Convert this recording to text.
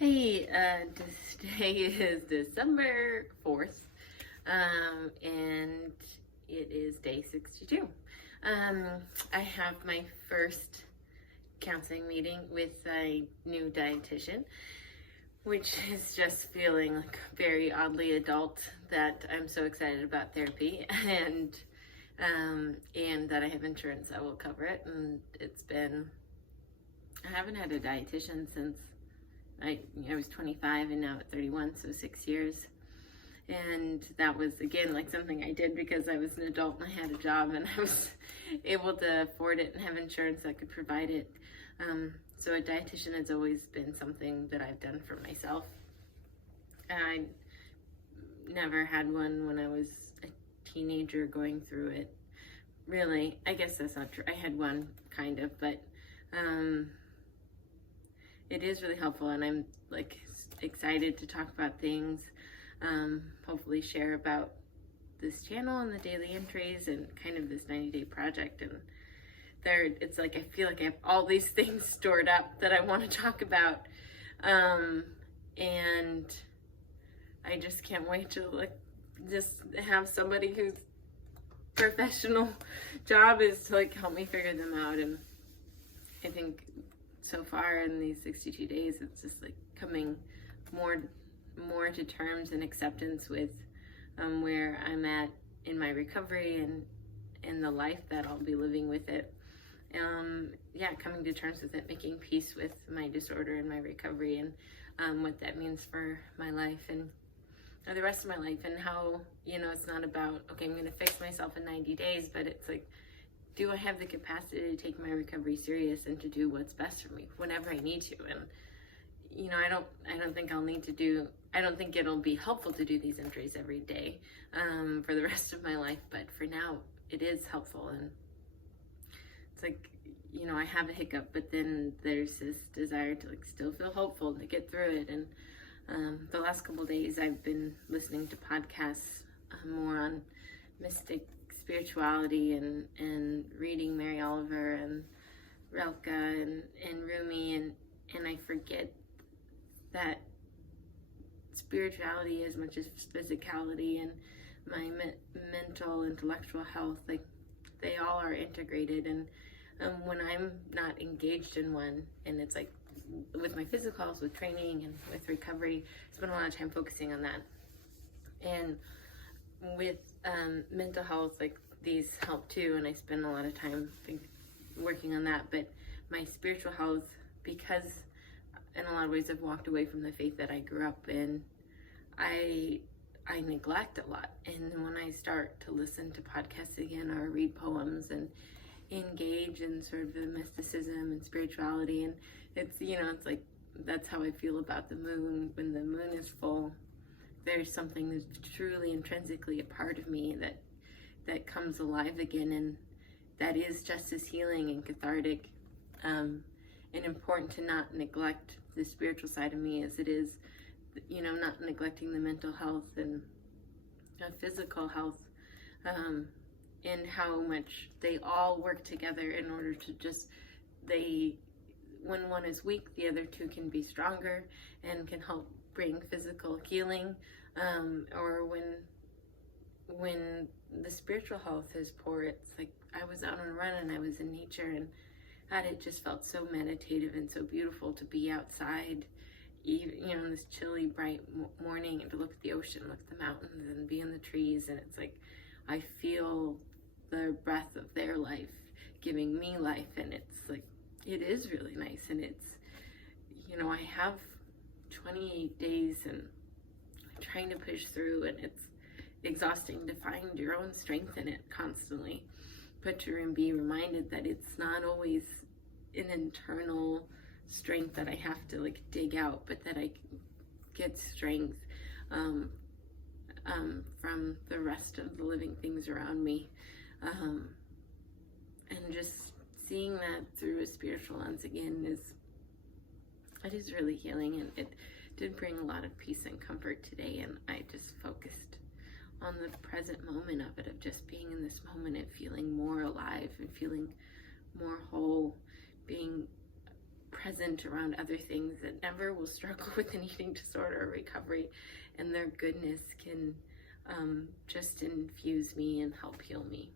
Hey, today is December 4th, and it is day 62. I have my first counseling meeting with a new dietitian, which is just feeling like very oddly adult that I'm so excited about therapy and that I have insurance that will cover it. And I haven't had a dietitian since I was 25 and now at 31, so 6 years. And that was, again, like something I did because I was an adult and I had a job and I was able to afford it and have insurance that could provide it. So a dietitian has always been something that I've done for myself. And I never had one when I was a teenager going through it. Really, I guess that's not true. I had one kind of, but it is really helpful, and I'm like excited to talk about things, hopefully share about this channel and the daily entries and kind of this 90-day project. And it's like I feel like I have all these things stored up that I want to talk about, and I just can't wait to just have somebody whose professional job is to help me figure them out. And I think so far in these 62 days, it's just coming more to terms and acceptance with where I'm at in my recovery and in the life that I'll be living with it. Coming to terms with it, making peace with my disorder and my recovery and what that means for my life and the rest of my life, and how, it's not about, okay, I'm going to fix myself in 90 days, but it's like, do I have the capacity to take my recovery serious and to do what's best for me whenever I need to? And I don't think it'll be helpful to do these entries every day for the rest of my life, but for now it is helpful. And it's like, I have a hiccup, but then there's this desire to still feel hopeful to get through it. And the last couple of days I've been listening to podcasts more on mystic spirituality and reading Mary Oliver and Rilke and Rumi, and I forget that spirituality as much as physicality and my mental, intellectual health, they all are integrated. And when I'm not engaged in one, and it's with my physical health, with training and with recovery, I spend a lot of time focusing on that. And with mental health, these help too, and I spend a lot of time working on that. But my spiritual health, because in a lot of ways I've walked away from the faith that I grew up in, I neglect a lot. And when I start to listen to podcasts again or read poems and engage in sort of the mysticism and spirituality, and it's that's how I feel about the moon. When the moon is full, there's something that's truly intrinsically a part of me that comes alive again, and that is just as healing and cathartic, and important to not neglect the spiritual side of me as it is, not neglecting the mental health and physical health, and how much they all work together in order to when one is weak, the other two can be stronger and can help bring physical healing, or when the spiritual health is poor, it's I was out on a run and I was in nature, and God, it just felt so meditative and so beautiful to be outside, even this chilly, bright morning, and to look at the ocean, look at the mountains, and be in the trees. And it's I feel the breath of their life giving me life, and it's it is really nice. And it's, I have 28 days and I'm trying to push through, and it's exhausting to find your own strength in it constantly, but to be reminded that it's not always an internal strength that I have to dig out, but that I get strength from the rest of the living things around me, and just seeing that through a spiritual lens again is really healing. And it did bring a lot of peace and comfort today, and I just focused on the present moment of it, of just being in this moment and feeling more alive and feeling more whole, being present around other things that never will struggle with an eating disorder or recovery, and their goodness can just infuse me and help heal me.